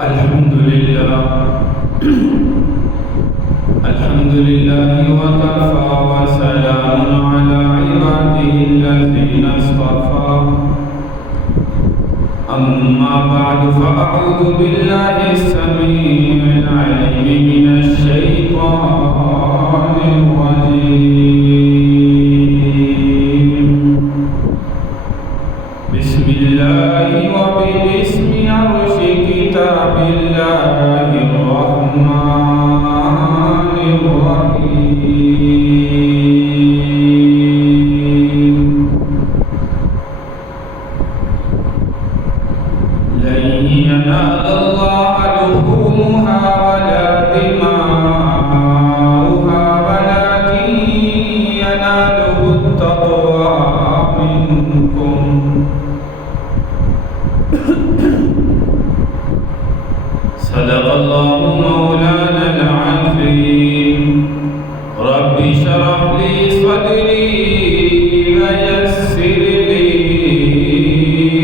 الحمد لله وكفى وسلام على عباده الذين اصطفى أما بعد فأعوذ بالله السميع العليم من الشيطان الرجيم بسم الله وباسم عرش كتاب الله الرحمن الرحيم لن ينال الله لحومها ولا دماؤها ولكن يناله التقوى منكم صدق الله مولانا العظيم رب اشرح لي صدري ويسر لي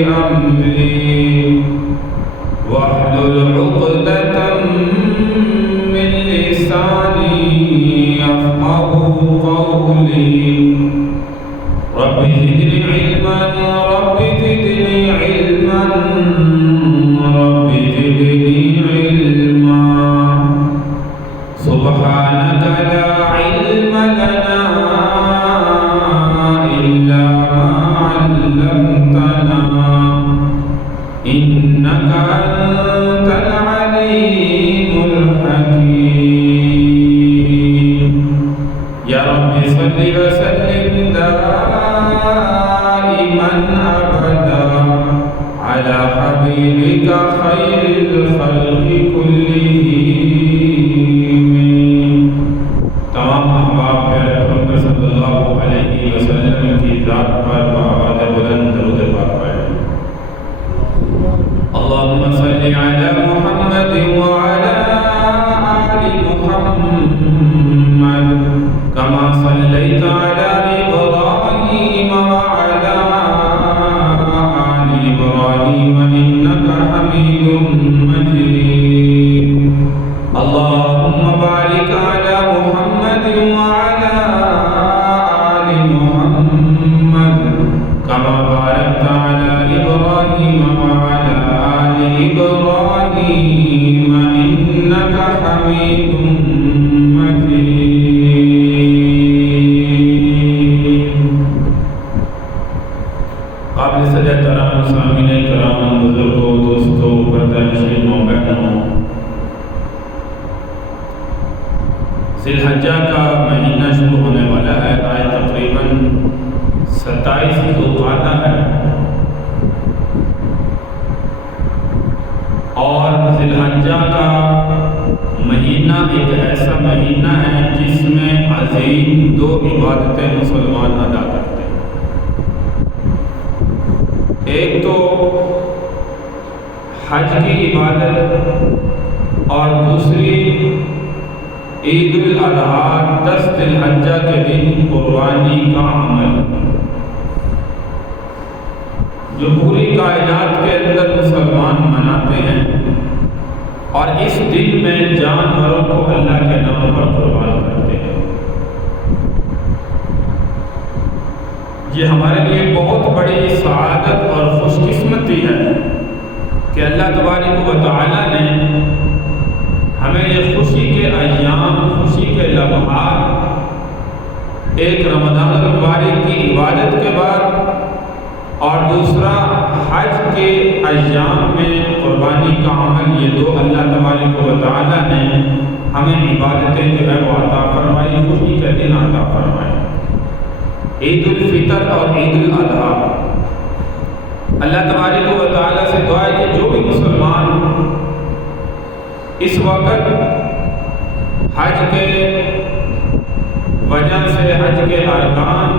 أمري واحلل عقدة من لساني يفقهوا قولي رب زدني علما رب زدني علما رب زدني علما سبحانك لا علم لنا إلا ما علمتنا إنك أنت العليم الحكيم يا رب صل وسلم دائما أبدا على حبيبك خير الخلق كلهم تمام احباب پیارے پیغمبر صلی اللہ علیہ وسلم کی ذات پر بآواز بلند درود پاک پڑھیں اللهم صل على محمد وعلى آل محمد كما صليت على إبراهيم وعلى آل إبراهيم إنك حميد مجيد اللهم بارك على محمد وعلى آل محمد كما باركت على إبراهيم وعلى آل إبراهيم إنك حميد مجيد قابل سجد ترام سامعین کرام بزرگوں دوستوں پردہ نشینوں بہنوں ذی الحجہ کا مہینہ شروع ہونے والا ہے آج تقریباً 27 ذوالقعدہ ہے اور ذی الحجہ کا مہینہ ایک ایسا مہینہ ہے جس میں عظیم 2 عبادتیں مسلمان ادا کرتے ہیں ایک تو حج کی عبادت اور دوسری عید الاضحیٰ 10 ذی الحجہ کے دن قربانی کا عمل جو پوری کائنات کے اندر مسلمان مناتے ہیں اور اس دن میں جانوروں کو اللہ کے نام پر قربان کرتے ہیں یہ ہمارے لیے بہت بڑی سعادت اور خوش قسمتی ہے کہ اللہ تبارک و تعالی نے ہمیں یہ خوشی کے ایام خوشی کے لمحات ایک رمضان المبارک کی عبادت کے بعد اور دوسرا حج کے ایام میں قربانی کا عمل یہ 2 اللہ تبارک و تعالی نے ہمیں عبادتیں جو ہے وہ عطا فرمائی خوشی کے دن عطا فرمائی عید الفطر اور عید الاضحیٰ اللہ تبارک و تعالی سے دعا ہے کہ جو بھی مسلمان اس وقت حج کے وجہ سے حج کے ارکان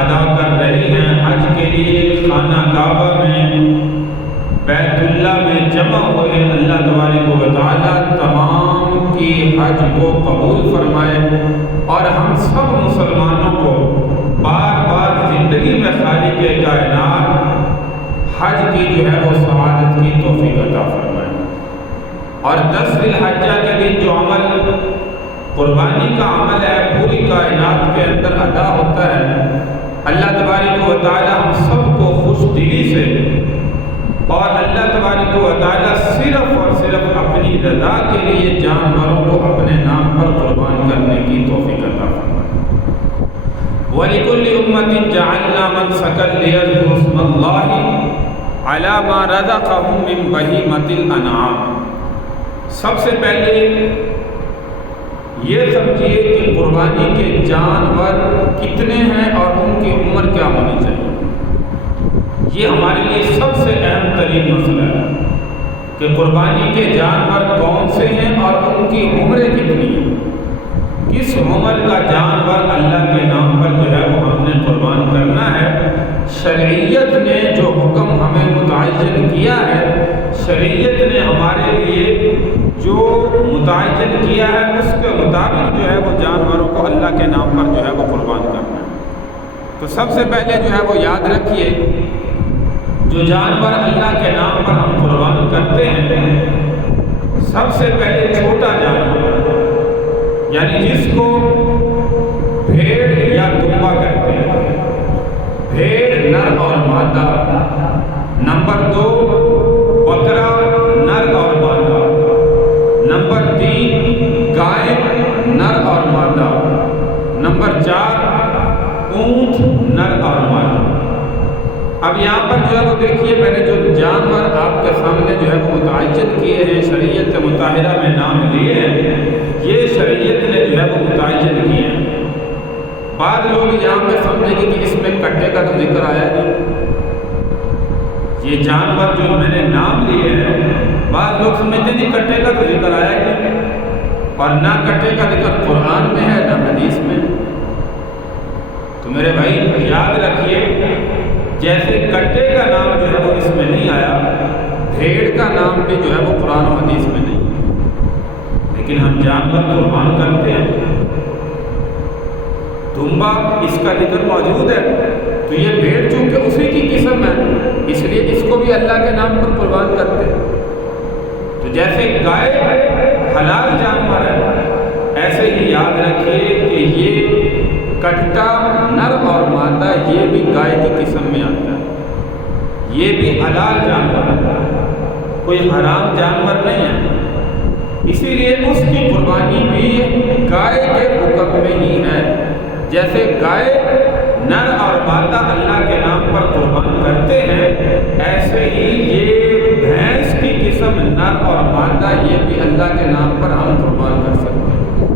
ادا کر رہے ہیں حج کے لیے خانہ کعبہ میں بیت اللہ میں جمع ہوئے اللہ تبارک و تعالی تمام کی حج کو قبول فرمائے اور ہم سب مسلمانوں کو بار بار زندگی میں خالق کائنات حج کی جو ہے وہ سعادت کی توفیق عطا فرمائے اور 10 ذی الحجہ کے دن جو عمل قربانی کا عمل ہے پوری کائنات کے اندر ادا ہوتا ہے، اللہ تبارک و تعالی ہم سب کو خوش دلی سے اور اللہ تبارک و تعالی صرف اور صرف اپنی رضا کے لیے جانوروں کو اپنے نام پر قربان کرنے کی توفیق عطا فرمائے۔ وَلِكُلِّ أُمَّةٍ جَعَلْنَا مَنْسَكًا لِيَذْكُرُوا اسْمَ اللَّهِ عَلَى مَا رَزَقَهُم مِّن بَهِيمَةِ الْأَنْعَامِ۔ سب سے پہلے یہ سمجھیے کہ قربانی کے جانور کتنے ہیں اور ان کی عمر کیا ہونی چاہیے۔ یہ ہمارے لیے سب سے اہم ترین مسئلہ ہے کہ قربانی کے جانور کون سے ہیں اور ان کی عمریں کتنی ہیں۔ کس عمر کا جانور اللہ کے نام پر جو ہے وہ ہم نے قربان کرنا ہے۔ شریعت نے جو حکم ہمیں متعین کیا ہے، شریعت نے ہمارے لیے جو متعین کیا ہے اس کے مطابق جو ہے وہ جانوروں کو اللہ کے نام پر جو ہے وہ قربان کرنا ہے۔ تو سب سے پہلے جو ہے وہ یاد رکھیے، جو جانور اللہ کے نام پر ہم قربان کرتے ہیں، سب سے پہلے چھوٹا جانور یعنی جس کو بھیڑ یا دمبا کہتے ہیں، بھیڑ نر اور مادہ۔ نمبر 2 بکرا نر اور مادہ۔ نمبر 3 گائے نر اور مادہ۔ نمبر 4 اونٹ نر اور مادہ۔ اب یہاں پر جو ہے وہ دیکھیے، میں نے جو جانور آپ کے سامنے جو ہے وہ متعین کیے ہیں، شریعت مطہرہ میں نام لیے ہیں، یہ شریعت نے جو ہے وہ متعین کیے ہیں۔ بعض لوگ یہاں پہ سمجھیں گے کہ اس میں کٹے کا تو ذکر آیا نہیں۔ یہ جانور جو میں نے نام لیے ہیں، بعض لوگ سمجھتے ہیں کہ کٹے کا تو ذکر آیا ہی نہیں، اور نہ کٹے کا ذکر قرآن میں ہے نہ حدیث میں۔ تو میرے بھائی یاد رکھیے، جیسے کٹے کا نام جو ہے وہ اس میں نہیں آیا، بھیڑ کا نام بھی جو ہے وہ قرآن و حدیث میں نہیں، لیکن ہم جانور قربان کرتے ہیں۔ دمبا اس کا ذکر موجود ہے، تو یہ بھیڑ چونکہ اسی کی قسم ہے، اس لیے اس کو بھی اللہ کے نام پر قربان کرتے ہیں۔ تو جیسے گائے حلال جانور ہے، ایسے ہی یاد رکھیے کہ یہ کٹا نر اور مادہ یہ بھی گائے کی قسم میں آتا ہے، یہ بھی حلال جانور ہے، کوئی حرام جانور نہیں ہے۔ اسی لیے اس کی قربانی بھی گائے کے حکم میں ہی ہے۔ جیسے گائے نر اور مادہ اللہ کے نام پر قربان کرتے ہیں، ایسے ہی یہ بھینس کی قسم نر اور مادہ یہ بھی اللہ کے نام پر ہم قربان کر سکتے ہیں۔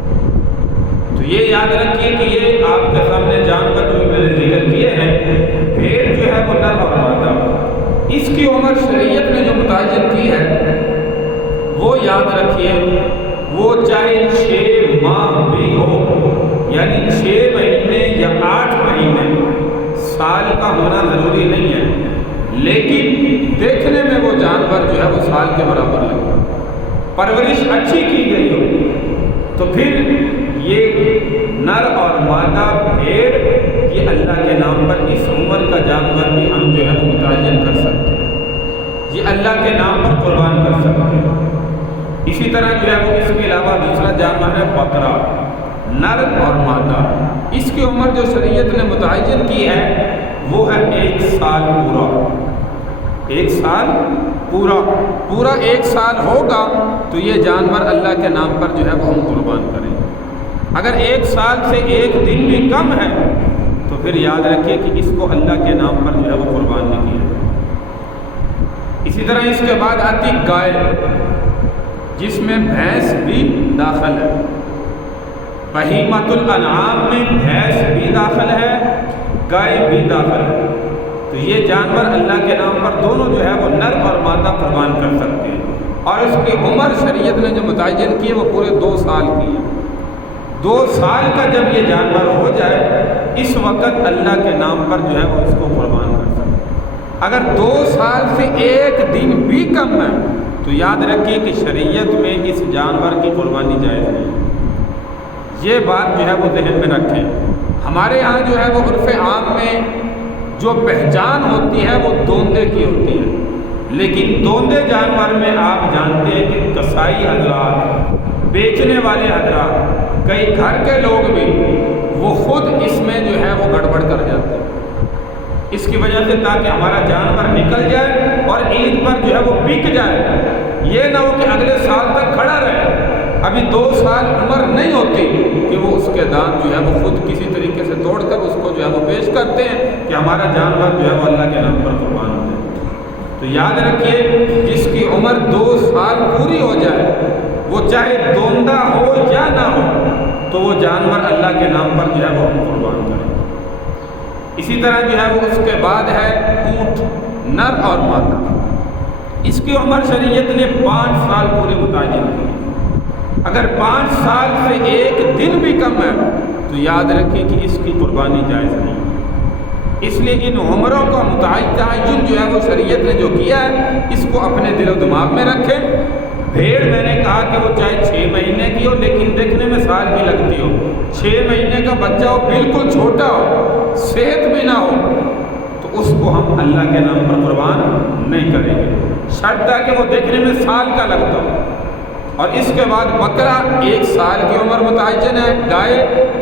تو یہ یاد رکھیے کہ یہ آپ کے سامنے جانور جو میں نے ذکر کیے ہیں، بھیڑ جو ہے وہ نر اور مادہ، اس کی عمر شریعت نے جو متعین کی ہے وہ یاد رکھیے، وہ چاہے 6 ماہ بھی ہو، یعنی 6 مہینے یا 8 مہینے، سال کا ہونا ضروری نہیں ہے، لیکن دیکھنے میں وہ جانور جو ہے وہ سال کے برابر لگتا ہے، پرورش اچھی کی گئی ہو، تو پھر یہ نر اور مادہ بھیڑ یہ اللہ کے نام پر اس عمر کا جانور بھی ہم جو ہے وہ متعین کر سکتے ہیں، یہ اللہ کے نام پر قربان کر سکتے ہیں۔ اسی طرح جو ہے وہ اس کے علاوہ دوسرا جانور ہے بکرا، نر اور مادہ، اس کی عمر جو شریعت نے متعین کی ہے وہ ہے 1 سال پورا۔ 1 سال پورا 1 سال ہوگا تو یہ جانور اللہ کے نام پر جو ہے وہ ہم قربان کریں گے۔ اگر 1 سال سے 1 دن بھی کم ہے تو پھر یاد رکھیے کہ اس کو اللہ کے نام پر جو ہے وہ قربان نہیں کیا۔ اسی طرح اس کے بعد آتی گائے، جس میں بھینس بھی داخل ہے۔ بہیمۃ الانعام میں بھینس بھی داخل ہے، گائے بھی داخل ہے۔ تو یہ جانور اللہ کے نام پر دونوں جو ہے وہ نر اور مادہ قربان کر سکتے ہیں، اور اس کی عمر شریعت نے جو متعین کی ہے وہ پورے 2 سال کی ہے۔ 2 سال کا جب یہ جانور ہو جائے، اس وقت اللہ کے نام پر جو ہے وہ اس کو قربان کر سکتے ہیں۔ اگر 2 سال سے 1 دن بھی کم ہے تو یاد رکھیے کہ شریعت میں اس جانور کی قربانی جائز نہیں۔ یہ بات جو ہے وہ ذہن میں رکھیں۔ ہمارے ہاں جو ہے وہ عرف عام میں جو پہچان ہوتی ہے وہ دوندے کی ہوتی ہے، لیکن دوندے جانور میں آپ جانتے ہیں کہ کسائی حضرات، بیچنے والے حضرات، کئی گھر کے لوگ بھی وہ خود اس میں جو ہے وہ گڑبڑ کر جاتے ہیں، اس کی وجہ سے تاکہ ہمارا جانور نکل جائے اور عید پر جو ہے وہ بک جائے، یہ نہ ہو کہ اگلے سال تک کھڑا رہے، ابھی 2 سال عمر نہیں ہوتی کہ وہ اس کے دانت جو ہے وہ خود کسی طریقے سے توڑ کر اس کو جو ہے وہ پیش کرتے ہیں کہ ہمارا جانور جو ہے وہ اللہ کے نام پر قربان ہو جائے۔ تو یاد رکھیے، جس کی عمر 2 سال پوری ہو جائے، وہ چاہے دوندہ ہو یا نہ ہو، تو وہ جانور اللہ کے نام پر جو ہے وہ ہم قربان کریں۔ اسی طرح جو ہے وہ اس کے بعد ہے اونٹ، نر اور مادہ، اس کی عمر شریعت نے 5 سال پورے متعین کی۔ اگر 5 سال سے 1 دن بھی کم ہے تو یاد رکھیں کہ اس کی قربانی جائز نہیں، اس لیے ان عمروں کا متعین جو ہے وہ شریعت نے جو کیا ہے اس کو اپنے دل و دماغ میں رکھیں۔ بھیڑ میں نے کہا کہ وہ چاہے 6 مہینے کی ہو لیکن دیکھنے میں سال کی لگتی ہو، 6 مہینے کا بچہ ہو، بالکل چھوٹا ہو، صحت بھی نہ ہو، تو اس کو ہم اللہ کے نام پر قربان نہیں کریں گے، شرط ہے کہ وہ دیکھنے میں سال کا لگتا ہو۔ اور اس کے بعد بکرا 1 سال کی عمر متعین ہے، گائے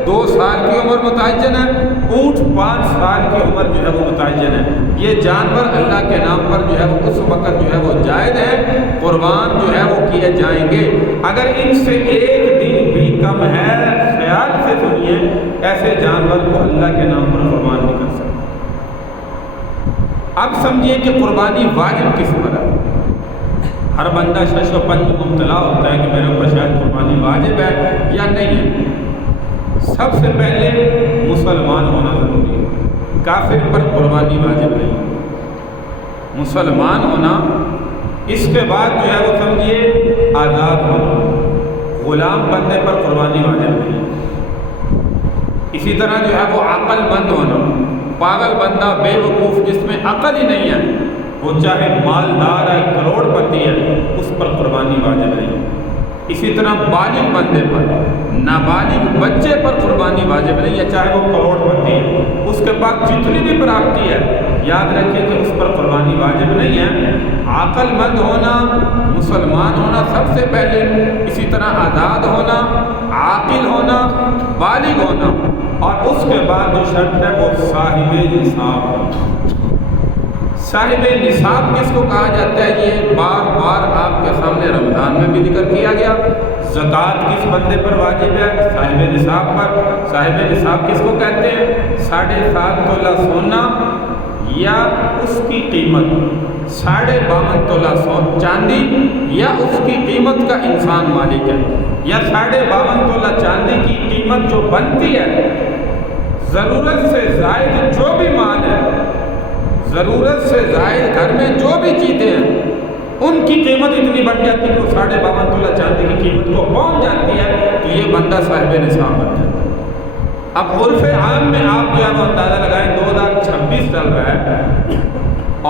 2 سال کی عمر متعین ہے، اونٹ 5 سال کی عمر جو ہے وہ متعین ہے۔ یہ جانور اللہ کے نام پر جو ہے وہ اس وقت جو ہے وہ جائز ہے، قربان جو ہے وہ کیے جائیں گے۔ اگر ان سے 1 دن بھی کم ہے، خیال سے سنیے، ایسے جانور کو اللہ کے نام پر قربان نہیں کر سکتے۔ اب سمجھیے کہ قربانی واجب کس پر ہے۔ ہر بندہ شش و پنج مبتلا ہوتا ہے کہ میرے اوپر شاید قربانی واجب ہے یا نہیں ہے۔ سب سے پہلے مسلمان ہونا ضروری ہے، کافر پر قربانی واجب نہیں ہے، مسلمان ہونا۔ اس کے بعد جو ہے وہ سمجھیے آزاد ہونا، غلام بندے پر قربانی واجب نہیں ہے۔ اسی طرح جو ہے وہ عقل مند ہونا، پاگل بندہ بے وقوف جس میں عقل ہی نہیں ہے، وہ چاہے مالدار ہے، کروڑ پتی ہے، اس پر قربانی واجب نہیں۔ اسی طرح بالغ بندے پر، نابالغ بچے پر قربانی واجب نہیں ہے، چاہے وہ کروڑ پتی ہے، اس کے پاس جتنی بھی پراپرٹی ہے، یاد رکھیں کہ اس پر قربانی واجب نہیں ہے۔ عقل مند ہونا، مسلمان ہونا سب سے پہلے، اسی طرح آزاد ہونا، عاقل ہونا، بالغ ہونا، اور اس کے بعد جو شرط ہے وہ صاحب نصاب ہونا۔ صاحب نصاب کس کو کہا جاتا ہے؟ یہ بار بار آپ کے سامنے رمضان میں بھی ذکر کیا گیا۔ زکوٰۃ کس بندے پر واجب ہے؟ صاحب نصاب پر۔ صاحب نصاب کس کو کہتے ہیں؟ 7.5 تولہ سونا یا اس کی قیمت، 52.5 تولہ چاندی یا اس کی قیمت کا انسان مالک ہے، یا 52.5 تولہ چاندی کی قیمت جو بنتی ہے، ضرورت سے زائد جو بھی مال ہے، ضرورت سے زائد گھر میں جو بھی چیزیں ہیں، ان کی قیمت اتنی بڑھ جاتی ہے کہ وہ 52.5 تولہ چاندی کی قیمت کو پہنچ جاتی ہے، تو یہ بندہ صاحب نصاب بن جاتا ہے۔ اب عرف عام میں آپ جو ہے وہ اندازہ لگائیں، 2026 چل رہا ہے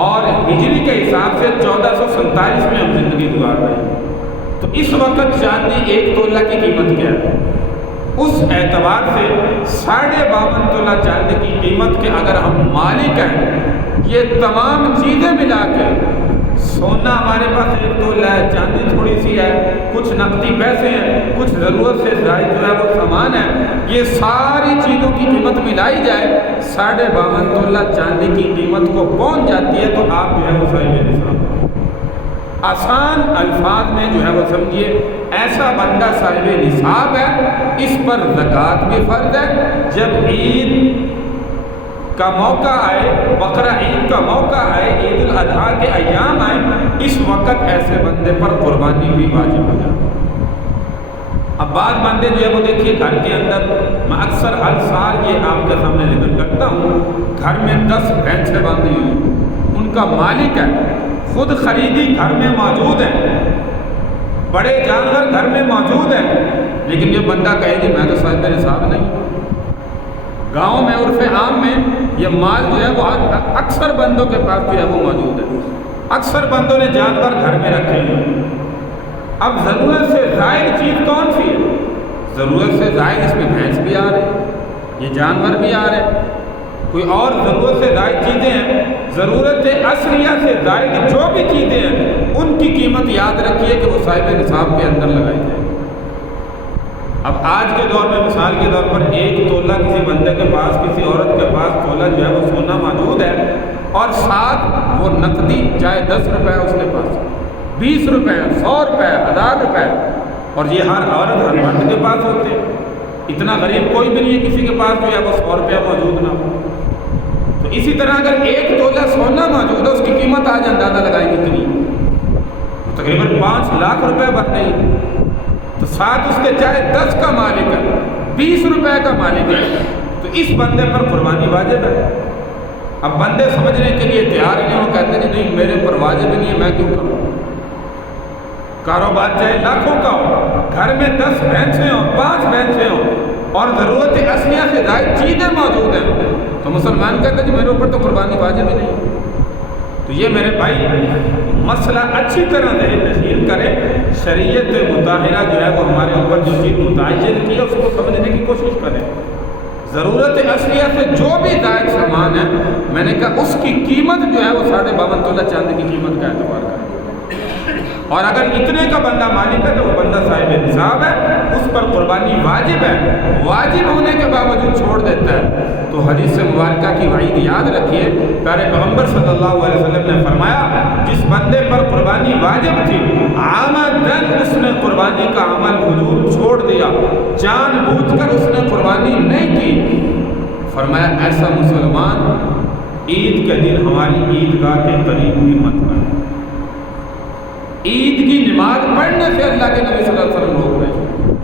اور ہجری کے حساب سے 1447 میں ہم زندگی گزار رہے ہیں، تو اس وقت چاندی 1 تولہ کی قیمت کیا ہے؟ اس اعتبار سے 52.5 تولہ چاندی کی قیمت کے اگر ہم مالک ہیں، یہ تمام چیزیں ملا کے، سونا ہمارے پاس 1 تولہ ہے، چاندی تھوڑی سی ہے، کچھ نقدی پیسے ہیں، کچھ ضرورت سے زائد جو ہے وہ سامان ہے، یہ ساری چیزوں کی قیمت ملائی جائے 52.5 تولہ چاندی کی قیمت کو پہنچ جاتی ہے، تو آپ جو ہے وہ صاحب نصاب۔ آسان الفاظ میں جو ہے وہ سمجھیے، ایسا بندہ صاحب نصاب ہے، اس پر زکوٰۃ بھی فرض ہے۔ جب عید کا موقع آئے، بقرہ عید کا موقع آئے، عید الاضحیٰ کے ایام آئے، اس وقت ایسے بندے پر قربانی بھی واجب ہو جاتی ہے۔ اب بعض بندے جو ہے وہ دیکھیے گھر کے اندر، میں اکثر ہر سال یہ آپ کے سامنے ذکر کرتا ہوں، گھر میں 10 بھینسیں باندھی ہوئی، ان کا مالک ہے، خود خریدی گھر میں موجود ہے، بڑے جانور گھر میں موجود ہیں، لیکن یہ بندہ کہے کہ میں تو صاحب نصاب نہیں۔ گاؤں میں عرف عام میں یہ مال جو ہے وہ اکثر بندوں کے پاس جو ہے وہ موجود ہے، اکثر بندوں نے جانور گھر میں رکھے ہیں۔ اب ضرورت سے زائد چیز کون سی ہے؟ ضرورت سے زائد اس میں بھینس بھی آ رہے، یہ جانور بھی آ رہے، کوئی اور ضرورت سے زائد چیزیں ہیں، ضرورت اصلیہ سے زائد جو بھی چیزیں ہیں ان کی قیمت یاد رکھیے کہ وہ صاحب نصاب کے اندر لگائی جائے۔ اب آج کے دور میں مثال کے طور پر 1 تولہ کسی بندے کے پاس، کسی عورت کے پاس تولہ جو ہے وہ سونا موجود ہے، اور ساتھ وہ نقدی چاہے 10 روپے اس کے پاس، 20 روپے، 100 روپے، 1000 روپے، اور یہ ہر عورت ہر مرد کے پاس ہوتے ہیں۔ اتنا غریب کوئی بھی نہیں ہے کسی کے پاس جو ہے وہ 100 روپیہ موجود نہ ہو۔ تو اسی طرح اگر 1 تولہ سونا موجود ہے، اس کی قیمت آج اندازہ لگائیں کتنی، تقریباً 5 لاکھ روپے بن رہی، تو ساتھ اس کے چاہے 10 کا مالک ہے، 20 روپے کا مالک ہے، تو اس بندے پر قربانی واجب ہے۔ اب بندے سمجھنے کے لیے تیار ہی نہیں، وہ کہتے ہیں نہیں میرے پر واجب نہیں ہے، میں کیوں کروں؟ کاروبار چاہے لاکھوں کا ہو، گھر میں 10 بھینسیں ہوں، 5 بھینسیں ہوں، اور ضرورت اصلیہ سے زائد چیزیں موجود ہیں، تو مسلمان کہتے ہیں جی میرے اوپر تو قربانی واجب ہی نہیں۔ تو یہ میرے بھائی مسئلہ اچھی طرح ذہن نشین کریں، شریعت مطہرہ جو ہے وہ ہمارے اوپر جو چیز متعین کی ہے اس کو سمجھنے کی کوشش کریں۔ ضرورت اصلیہ سے جو بھی زائد سامان ہے، میں نے کہا اس کی قیمت جو ہے وہ 52.5 تولہ چاندی کی قیمت کا اعتبار کریں، اور اگر اتنے کا بندہ مالک ہے تو وہ بندہ صاحب نصاب ہے، اس پر قربانی واجب ہے، واجب ہونے کے باوجود چھوڑ دیتا ہے تو حدیث مبارکہ کی وعید یاد رکھیے۔ پیارے پیغمبر صلی اللہ علیہ وسلم نے فرمایا جس بندے پر قربانی واجب تھی، عامدن اس نے قربانی کا عمل حضور چھوڑ دیا، جان بوجھ کر اس نے قربانی نہیں کی، فرمایا ایسا مسلمان عید کے دن ہماری عیدگاہ کے قریب بھی مت آئے۔ عید کی نماز پڑھنے سے اللہ کے نبی صلی اللہ علیہ وسلم روک رہے ہیں۔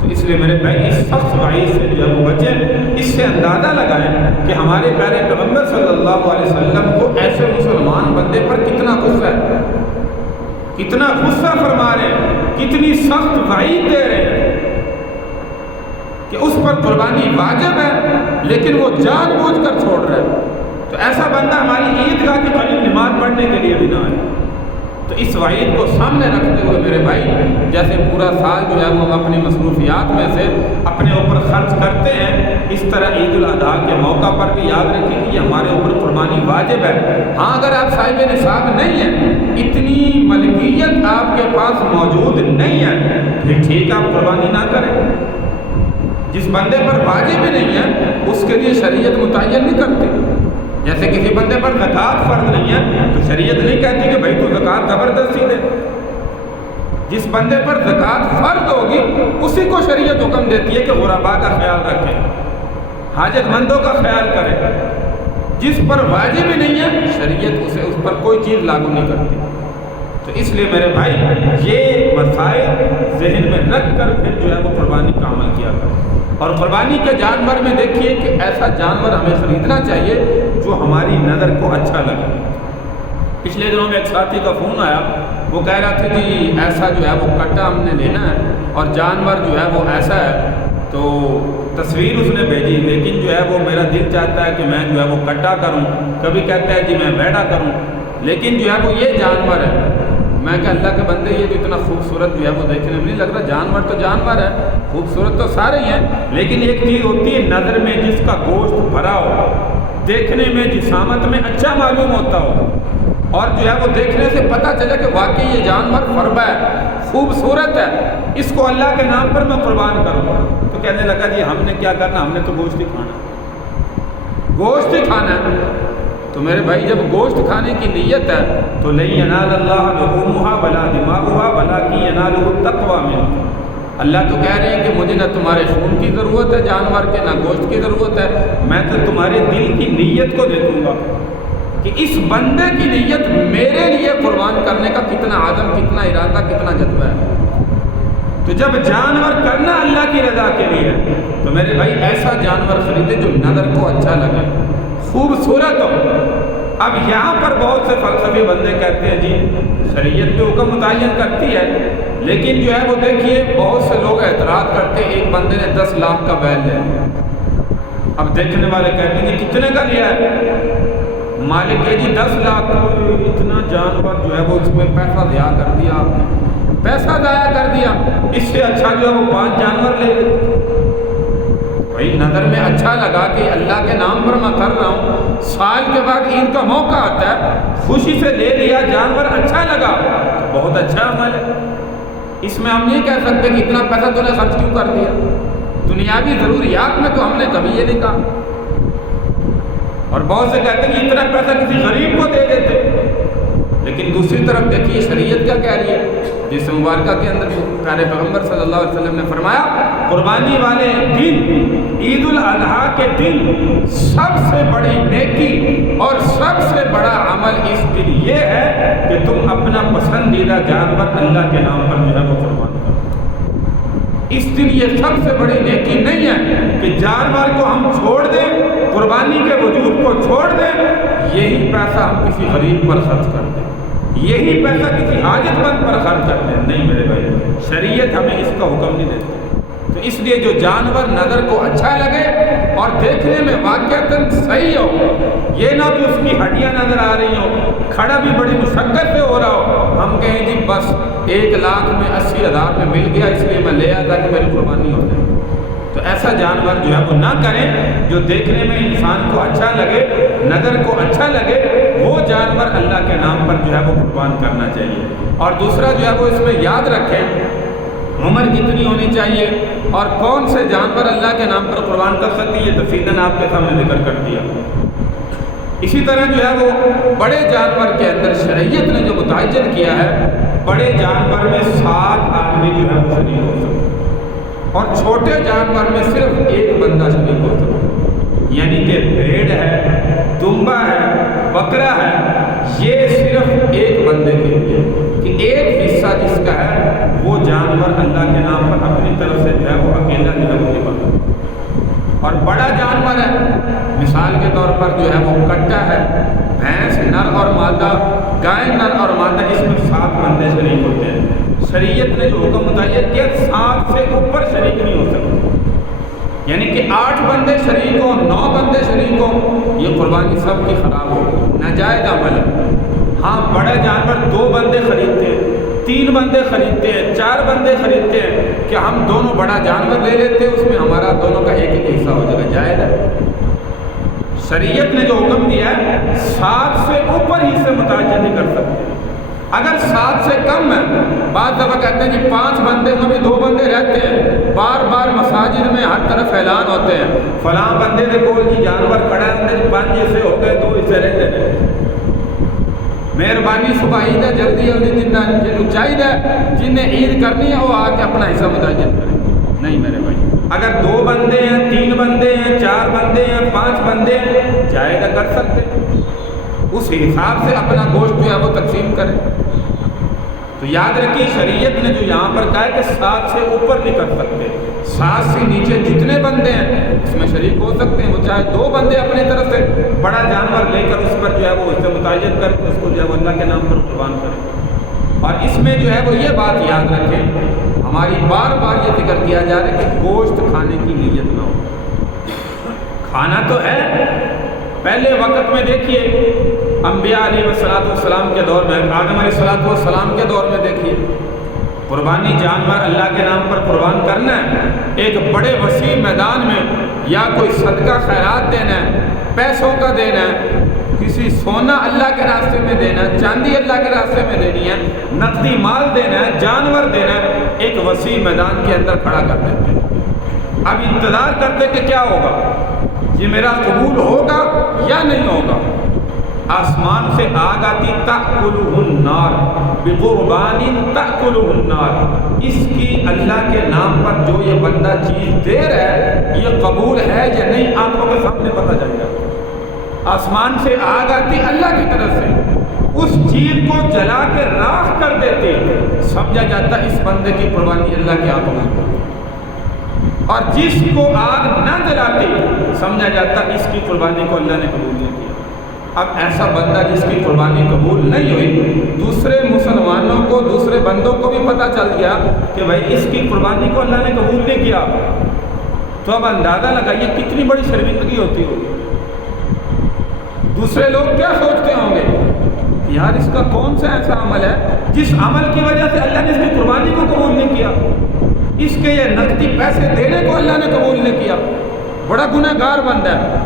تو اس لیے میرے بھائی اس سخت وعید سے جو ہے وہ بچیں، اس سے اندازہ لگائیں کہ ہمارے پیارے پیغمبر صلی اللہ علیہ وسلم کو ایسے مسلمان بندے پر کتنا غصہ ہے، کتنا غصہ فرما رہے ہیں، کتنی سخت وعید دے رہے ہیں کہ اس پر قربانی واجب ہے لیکن وہ جان بوجھ کر چھوڑ رہے ہیں۔ تو ایسا بندہ ہماری عیدگاہ کے قریب نماز پڑھنے کے لیے بھی نہ آئے۔ تو اس وعید کو سامنے رکھتے ہوئے میرے بھائی، جیسے پورا سال جو ہے وہ ہم اپنی مصروفیات میں سے اپنے اوپر خرچ کرتے ہیں، اس طرح عید الاضحیٰ کے موقع پر بھی یاد رکھیں کہ یہ ہمارے اوپر قربانی واجب ہے۔ ہاں اگر آپ صاحب نصاب نہیں ہیں، اتنی ملکیت آپ کے پاس موجود نہیں ہے، پھر ٹھیک آپ قربانی نہ کریں۔ جس بندے پر واجب ہی نہیں ہے اس کے لیے شریعت متعین نہیں کرتی۔ جیسے کسی بندے پر زکوٰۃ فرض نہیں ہے تو شریعت نہیں کہتی کہ بھائی تو زکوٰۃ زبردستی دے۔ جس بندے پر زکوٰۃ فرض ہوگی اسی کو شریعت حکم دیتی ہے کہ غرباء کا خیال رکھے، حاجت مندوں کا خیال کرے۔ جس پر واجب ہی نہیں ہے شریعت اسے اس پر کوئی چیز لاگو نہیں کرتی۔ تو اس لیے میرے بھائی یہ مسائل ذہن میں رکھ کر پھر جو ہے وہ قربانی کا عمل کیا کرے۔ اور قربانی کے جانور میں دیکھیے کہ ایسا جانور ہمیں خریدنا چاہیے جو ہماری نظر کو اچھا لگے۔ پچھلے دنوں میں ایک ساتھی کا فون آیا، وہ کہہ رہا تھا جی ایسا جو ہے وہ کٹا ہم نے لینا ہے اور جانور جو ہے وہ ایسا ہے، تو تصویر اس نے بھیجی، لیکن جو ہے وہ میرا دل چاہتا ہے کہ میں جو ہے وہ کٹا کروں، کبھی کہتا ہے جی میں بیڑا کروں، لیکن جو ہے وہ یہ جانور ہے۔ میں کہ اللہ کے بندے یہ تو اتنا خوبصورت جو ہے وہ دیکھنے میں نہیں لگ رہا، جانور تو جانور ہے، خوبصورت تو سارے ہی ہیں، لیکن ایک چیز ہوتی ہے نظر میں جس کا گوشت بھرا ہو، دیکھنے میں جسامت میں اچھا معلوم ہوتا ہو، اور جو ہے وہ دیکھنے سے پتہ چلے کہ واقعی یہ جانور فربہ ہے، خوبصورت ہے، اس کو اللہ کے نام پر میں قربان کروں، تو کہنے لگا جی ہم نے کیا کرنا، ہم نے تو گوشت ہی کھانا، گوشت ہی کھانا ہے۔ تو میرے بھائی جب گوشت کھانے کی نیت ہے تو لن ینال اللہ لحومها ولا دماؤها ولکن ینالہ التقوی منکم۔ اللہ تو کہہ رہے ہیں کہ مجھے نہ تمہارے خون کی ضرورت ہے جانور کے، نہ گوشت کی ضرورت ہے، میں تو تمہارے دل کی نیت کو دیکھوں گا کہ اس بندے کی نیت میرے لیے قربان کرنے کا کتنا عزم، کتنا ارادہ، کتنا جذبہ ہے۔ تو جب جانور کرنا اللہ کی رضا کے لیے ہے تو میرے بھائی ایسا جانور خریدے جو نظر کو اچھا لگے، خوبصورت ہو۔ اب یہاں پر بہت سے فلسفی بندے کہتے ہیں جی شریعت بھی حکم متعین کرتی ہے، لیکن جو ہے وہ دیکھیے بہت سے لوگ اعتراض کرتے ہیں، ایک بندے نے 10 لاکھ کا بیل لیا، اب دیکھنے والے کہتے ہیں جی کتنے کا لیا ہے، مالک ہے جی 10 لاکھ، اتنا جانور جو ہے وہ اس میں پیسہ ضیاء کر دیا آپ نے، پیسہ ضائع کر دیا، اس سے اچھا جو ہے وہ 5 جانور لے لیتے۔ بھائی نظر میں اچھا لگا کہ اللہ کے نام پر میں کر رہا ہوں، سال کے بعد عید کا موقع آتا ہے، خوشی سے لے لیا جانور، اچھا لگا، بہت اچھا عمل ہے۔ اس میں ہم نہیں کہہ سکتے کہ اتنا پیسہ تو نے خرچ کیوں کر دیا۔ دنیاوی ضروریات میں تو ہم نے کبھی یہ نہیں کہا۔ اور بہت سے کہتے ہیں کہ اتنا پیسہ کسی غریب کو دے دیتے، لیکن دوسری طرف دیکھیے شریعت کیا کہہ رہی ہے، جس مبارکہ کے اندر پیارے پیغمبر صلی اللہ علیہ وسلم نے فرمایا قربانی والے دن، عید الاضحیٰ کے دن سب سے بڑی نیکی اور سب سے بڑا عمل اس دن یہ ہے کہ تم اپنا پسندیدہ جانور اللہ کے نام پر جو ہے وہ قربان کرو۔ اس دن یہ سب سے بڑی نیکی نہیں ہے کہ جانور کو ہم چھوڑ دیں، قربانی کے وجود کو چھوڑ دیں، یہی پیسہ ہم کسی غریب پر خرچ کر دیں، یہی پیسہ کسی حاجت مند پر خرچ کر دیں۔ نہیں میرے بھائی، شریعت ہمیں اس کا حکم نہیں دیتی۔ تو اس لیے جو جانور نظر کو اچھا لگے اور دیکھنے میں واقعتاً صحیح ہو، یہ نہ کہ اس کی ہڈیاں نظر آ رہی ہوں، کھڑا بھی بڑی مشقت سے ہو رہا ہو، ہم کہیں جی بس 1,00,000 میں 80,000 میں مل گیا اس لیے میں لے آیا تھا کہ میری قربانی ہو جائے۔ تو ایسا جانور جو ہے وہ نہ کریں، جو دیکھنے میں انسان کو اچھا لگے، نظر کو اچھا لگے، وہ جانور اللہ کے نام پر جو ہے وہ قربان کرنا چاہیے۔ اور دوسرا جو ہے وہ اس میں یاد رکھیں عمر کتنی ہونی چاہیے اور کون سے جانور اللہ کے نام پر قربان کر سکتی ہے، یہ تفصیلاً آپ کے سامنے ذکر کر دیا۔ اسی طرح جو ہے وہ بڑے جانور کے اندر شریعت نے جو متعین کیا ہے، بڑے جانور میں 7 آدمی جو ہے وہ شریک ہو سکتے اور چھوٹے جانور میں صرف 1 بندہ شریک ہو سکتا، یعنی کہ بھیڑ ہے، دمبا ہے، بکرا ہے، یہ صرف 1 بندے کے لیے کہ ایک حصہ جس کا ہے وہ جانور اللہ کے نام پر اپنی طرف سے جو ہے وہ اکیلا جو ہے وہ نبھاتا۔ اور بڑا جانور ہے، مثال کے طور پر جو ہے وہ کٹا ہے، بھینس نر اور مادہ، گائے نر اور مادہ، اس میں 7 بندے شریک ہوتے ہیں۔ شریعت نے جو حکم متعین کیا 7 سے اوپر شریک نہیں ہو سکتے، یعنی کہ 8 بندے شریک ہوں، 9 بندے شریک ہوں، یہ قربانی سب کی خراب ہو، ناجائز عمل ہے۔ ہاں بڑے جانور 2 بندے خریدتے ہیں، 3 بندے خریدتے ہیں، 4 بندے خریدتے ہیں کہ ہم دونوں بڑا جانور لے لیتے ہیں، اس میں ہمارا دونوں کا ایک حصہ ہو جائے گا، جائز ہے۔ شریعت نے جو حکم دیا ہے 7 سے اوپر ہی سے متعین نہیں کر سکتے۔ اگر 7 سے کم ہے، بعض دفعہ کہتے ہیں جی 5 بندے میں بھی 2 بندے رہتے ہیں، بار بار مساجد میں ہر طرف اعلان ہوتے ہیں فلاں بندے دے کول جی جانور کھڑا ہے، 5 حصے ہو گئے، 2 حصے رہتے ہیں، مہربانی صبح عید ہے، جلدی جلدی جنہوں چاہیے جن نے عید کرنی ہے وہ آ کے اپنا حصہ متعین کریں۔ نہیں میرے بھائی، اگر 2 بندے ہیں، 3 بندے ہیں، 4 بندے ہیں، 5 بندے ہیں، جائزہ کر سکتے، اس حساب سے اپنا گوشت جو ہے وہ تقسیم کریں۔ تو یاد رکھیے شریعت نے جو یہاں پر کہا ہے کہ 7 سے اوپر نہیں کر سکتے، 7 سے نیچے جتنے بندے ہیں اس میں شریک ہو سکتے ہیں، وہ چاہے 2 بندے اپنی طرف سے بڑا جانور لے کر اس پر جو ہے وہ اس سے متعین کر کے اس کو جو ہے وہ اللہ کے نام پر قربان کریں۔ اور اس میں جو ہے وہ یہ بات یاد رکھیں، ہماری بار بار یہ ذکر کیا جا رہا ہے کہ گوشت کھانے کی نیت نہ ہو، کھانا تو ہے۔ پہلے وقت میں دیکھیے انبیاء علیہ السلام کے دور میں، آدم علیہ السلام کے دور میں دیکھیے، قربانی جانور اللہ کے نام پر قربان کرنا ہے، ایک بڑے وسیع میدان میں یا کوئی صدقہ خیرات دینا ہے، پیسوں کا دینا ہے، کسی سونا اللہ کے راستے میں دینا ہے، چاندی اللہ کے راستے میں دینی ہے، نقدی مال دینا ہے، جانور دینا ہے، ایک وسیع میدان کے اندر کھڑا کر دیتے ہیں۔ اب انتظار کرتے کہ کیا ہوگا، یہ میرا قبول ہوگا یا نہیں ہوگا۔ آسمان سے آگ آتی تأکلہ النار بقربان تأکلہ النار، اس کی اللہ کے نام پر جو یہ بندہ چیز دے رہا ہے یہ قبول ہے یا نہیں، آنکھوں کے سامنے پتہ چل جائے۔ آسمان سے آگ آتی اللہ کی طرف سے، اس چیز کو جلا کے راکھ کر دیتے، سمجھا جاتا اس بندے کی قربانی اللہ کے ہاں قبول ہوتی، اور جس کو آگ نہ جلاتی سمجھا جاتا اس کی قربانی کو اللہ نے قبول نہیں کیا۔ اب ایسا بندہ جس کی قربانی قبول نہیں ہوئی، دوسرے مسلمانوں کو، دوسرے بندوں کو بھی پتہ چل گیا کہ بھائی اس کی قربانی کو اللہ نے قبول نہیں کیا، تو اب اندازہ لگائیے کتنی بڑی شرمندگی ہوتی ہوگی۔ دوسرے لوگ کیا سوچتے ہوں گے، یار اس کا کون سا ایسا عمل ہے جس عمل کی وجہ سے اللہ نے اس کی قربانی کو قبول نہیں کیا، اس کے یہ نقدی پیسے دینے کو اللہ نے قبول نہیں کیا۔ بڑا گنہگار بندہ ہے۔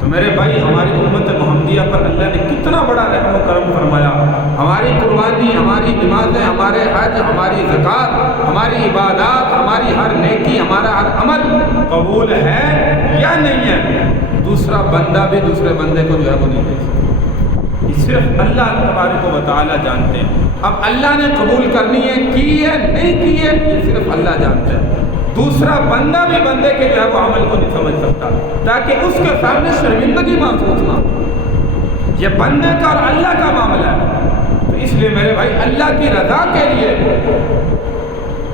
تو میرے بھائی ہماری امت محمدیہ پر اللہ نے کتنا بڑا رحم و کرم فرمایا۔ ہماری قربانی، ہماری نمازیں، ہمارے حج، ہماری زکوٰۃ، ہماری عبادات، ہماری ہر نیکی، ہمارا ہر عمل قبول ہے یا نہیں ہے؟ دوسرا بندہ بھی دوسرے بندے کو جو ہے وہ نہیں دے سکتا، یہ صرف اللہ تبارک و تعالیٰ جانتے ہیں۔ اب اللہ نے قبول کرنی ہے، کی ہے نہیں کی ہے، یہ صرف اللہ جانتا ہے۔ دوسرا بندہ بھی بندے کے جو ہے وہ عمل کو نہیں سمجھ سکتا، تاکہ اس کے سامنے شرمندگی محسوس نہ ہو۔ یہ بندے کا اور اللہ کا معاملہ ہے۔ تو اس لیے میرے بھائی اللہ کی رضا کے لیے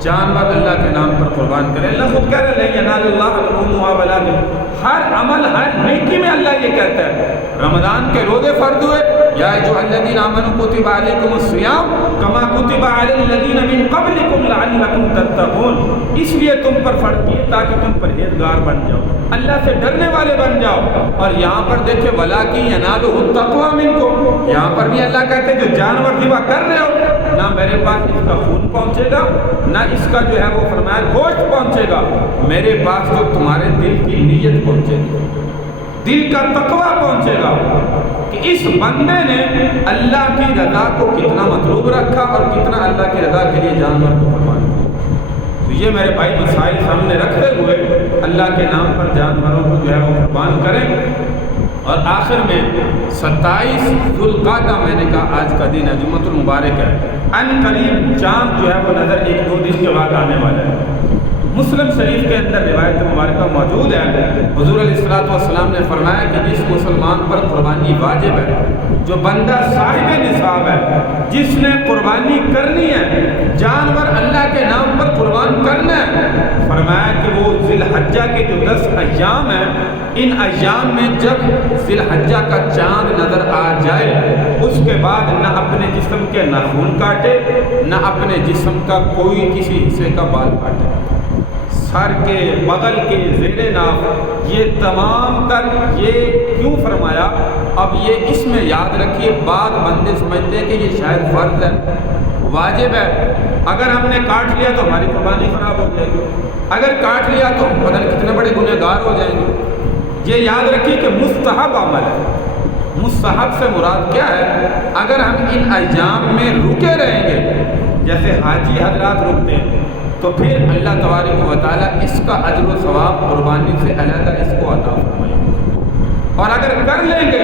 جانور اللہ کے نام پر قربان کریں۔ اللہ خود کہہ رہے ہیں ینال اللہ لحومها ولا دماؤها، ہر عمل ہر نیکی میں اللہ یہ کہتا ہے۔ رمضان کے روزے فرض ہوئے، یا ایھا الذین آمنوا کتب علیکم الصیام کما کتب علی الذین من قبلکم لعلکم تتقون، اس لیے تم پر فرض کیے تاکہ تم پرہیزگار بن جاؤ، اللہ سے ڈرنے والے بن جاؤ۔ اور یہاں پر دیکھیں ولاکن ینالہ التقوی منکم، یہاں پر بھی اللہ کہتے ہیں جو جانور ذبح کر رہے ہو، نہ میرے پاس اس کا خون پہنچے گا، نہ اس کا جو ہے وہ فرمایا گوشت پہنچے گا، میرے پاس تو تمہارے دل کی نیت پہنچے گی، دل کا تقوی پہنچے گا کہ اس بندے نے اللہ کی رضا کو کتنا مطلوب رکھا اور کتنا اللہ کی رضا کے لیے جانور کو قربان کیا۔ تو یہ میرے بھائی مسائل سامنے رکھتے ہوئے اللہ کے نام پر جانوروں کو جو ہے وہ قربان کریں۔ اور آخر میں 27 ذوالقعدہ میں نے کہا آج کا دن ہے، جمعۃ المبارک ہے، ان قریب چاند جو ہے وہ نظر 1-2 دن کے بعد آنے والا ہے۔ مسلم شریف کے اندر روایت مبارکہ موجود ہے، حضور علیہ الصلوۃ والسلام نے فرمایا کہ جس مسلمان پر قربانی واجب ہے، جو بندہ صاحب نصاب ہے، جس نے قربانی کرنی ہے، جانور اللہ کے نام پر قربان کرنا ہے، فرمایا کہ وہ ذی الحجہ کے جو 10 ایام ہیں، ان ایام میں جب ذی الحجہ کا چاند نظر آ جائے، اس کے بعد نہ اپنے جسم کے ناخن کاٹے، نہ اپنے جسم کا کوئی کسی حصے کا بال کاٹے، سر کے، بغل کے، زیر ناف، یہ تمام تر۔ یہ کیوں فرمایا؟ اب یہ اس میں یاد رکھیے، بعض بندے سمجھتے ہیں کہ یہ شاید فرض ہے، واجب ہے، اگر ہم نے کاٹ لیا تو ہماری قربانی خراب ہو جائے گی، اگر کاٹ لیا تو ہم پتہ نہیں کتنے بڑے گنہگار ہو جائیں گے۔ یہ یاد رکھیے کہ مستحب عمل ہے۔ مستحب سے مراد کیا ہے؟ اگر ہم ان ایام میں رکے رہیں گے، جیسے حاجی حضرات رکتے ہیں، تو پھر اللہ تبارک و تعالیٰ اس کا اجر و ثواب قربانی سے علیحدہ اس کو عطا فرمائے گا، اور اگر کر لیں گے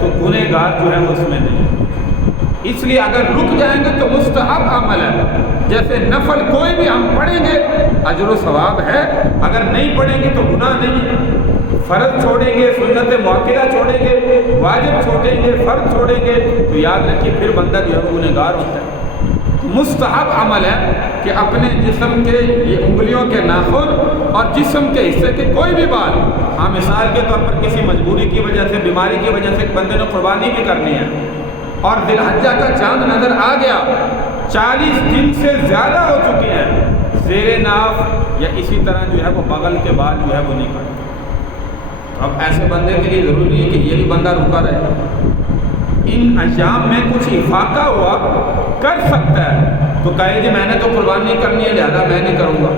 تو گنہگار جو ہے وہ اس میں نہیں۔ اس لیے اگر رک جائیں گے تو مستحب عمل ہے، جیسے نفل کوئی بھی ہم پڑھیں گے اجر و ثواب ہے، اگر نہیں پڑھیں گے تو گناہ نہیں ہے۔ فرض چھوڑیں گے، سنت مؤکدہ چھوڑیں گے، واجب چھوڑیں گے، فرض چھوڑیں گے، تو یاد رکھیے پھر بندہ جو ہے وہ گنہگار ہوتا ہے۔ مستحب عمل ہے کہ اپنے جسم کے یہ انگلیوں کے ناخن اور جسم کے حصے کے کوئی بھی بال، ہاں مثال کے طور پر کسی مجبوری کی وجہ سے، بیماری کی وجہ سے بندے نے قربانی بھی کرنی ہے، اور ذی الحجہ کا چاند نظر آ گیا، 40 دن سے زیادہ ہو چکے ہیں، زیر ناف یا اسی طرح جو ہے وہ بغل کے بال جو ہے وہ نہیں کٹتے، اب ایسے بندے کے لیے ضروری ہے کہ یہ بھی بندہ رکا رہے۔ ان ایام میں کچھ افاقہ ہوا کر سکتا ہے تو کہے جی میں نے تو قربانی کرنی ہے لہذا میں نہیں کروں گا،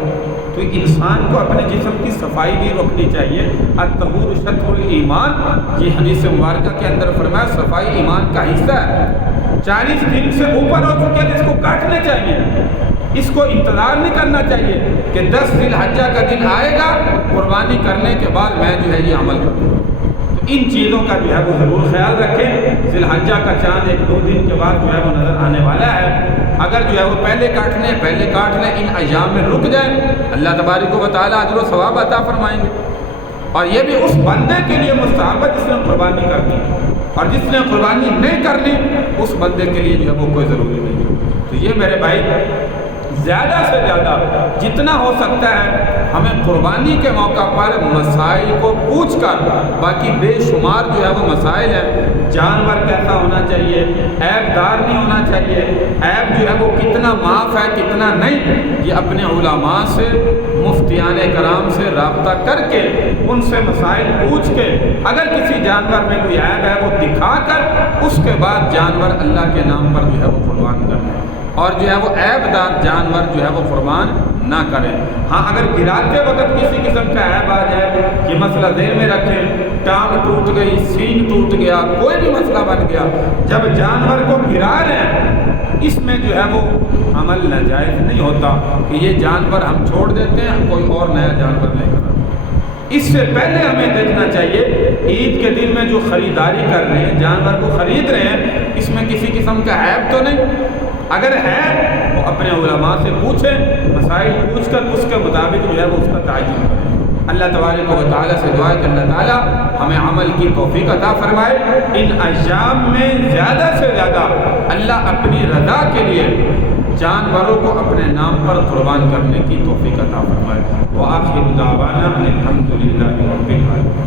تو انسان کو اپنے جسم کی صفائی بھی رکھنی چاہیے۔ الطہور شطر الایمان، یہ حدیث مبارکہ کے اندر فرمایا صفائی ایمان کا حصہ ہے۔ 40 دن سے اوپر ہو چکے ہیں تو اس کو کاٹنے چاہیے، اس کو انتظار نہیں کرنا چاہیے کہ 10 ذی الحجہ کا دن آئے گا، قربانی کرنے کے بعد میں جو ہے یہ عمل کروں۔ ان چیزوں کا جو ہے وہ ضرور خیال رکھیں۔ ذی الحجہ کا چاند 1-2 دن کے بعد جو ہے وہ نظر آنے والا ہے، اگر جو ہے وہ پہلے کاٹ لیں پہلے کاٹ لیں، ان ایام میں رک جائیں، اللہ تبارک و تعالیٰ اجر و ثواب عطا فرمائیں گے۔ اور یہ بھی اس بندے کے لیے مستحب ہے جس نے قربانی کرنی، اور جس نے قربانی نہیں کرنی اس بندے کے لیے جو ہے وہ کوئی ضروری نہیں۔ تو یہ میرے بھائی زیادہ سے زیادہ جتنا ہو سکتا ہے ہمیں قربانی کے موقع پر مسائل کو پوچھ کر، باقی بے شمار جو ہے وہ مسائل ہیں، جانور کیسا ہونا چاہیے، عیب دار نہیں ہونا چاہیے، عیب جو ہے وہ کتنا معاف ہے کتنا نہیں، یہ اپنے علماء سے، مفتیان کرام سے رابطہ کر کے ان سے مسائل پوچھ کے اگر کسی جانور میں کوئی عیب ہے وہ دکھا کر اس کے بعد جانور اللہ کے نام پر جو ہے وہ قربان کرنا ہے۔ اور جو ہے وہ عیب دار جانور جو ہے وہ قربان نہ کریں۔ ہاں اگر گراتے وقت کسی قسم کا عیب آ جائے، یہ مسئلہ ذہن میں رکھیں، ٹانگ ٹوٹ گئی، سینگ ٹوٹ گیا، کوئی بھی مسئلہ بن گیا، جب جانور کو گرا رہے ہیں اس میں جو ہے وہ عمل ناجائز نہیں ہوتا کہ یہ جانور ہم چھوڑ دیتے ہیں، ہم کوئی اور نیا جانور لے کر آتے ہیں۔ اس سے پہلے ہمیں دیکھنا چاہیے عید کے دن میں جو خریداری کر رہے ہیں، جانور کو خرید رہے ہیں، اس میں کسی قسم کا عیب تو نہیں؟ اگر ہے وہ اپنے علماء سے پوچھیں، مسائل پوچھ کر اس کے مطابق جو ہے وہ اس کا تعین کریں۔ اللہ تبارک و تعالیٰ سے دعا ہے کہ اللہ تعالیٰ ہمیں عمل کی توفیق عطا فرمائے، ان ایام میں زیادہ سے زیادہ اللہ اپنی رضا کے لیے جانوروں کو اپنے نام پر قربان کرنے کی توفیق عطا فرمائے۔ وآخر دعوانا ان الحمد للہ رب العالمین۔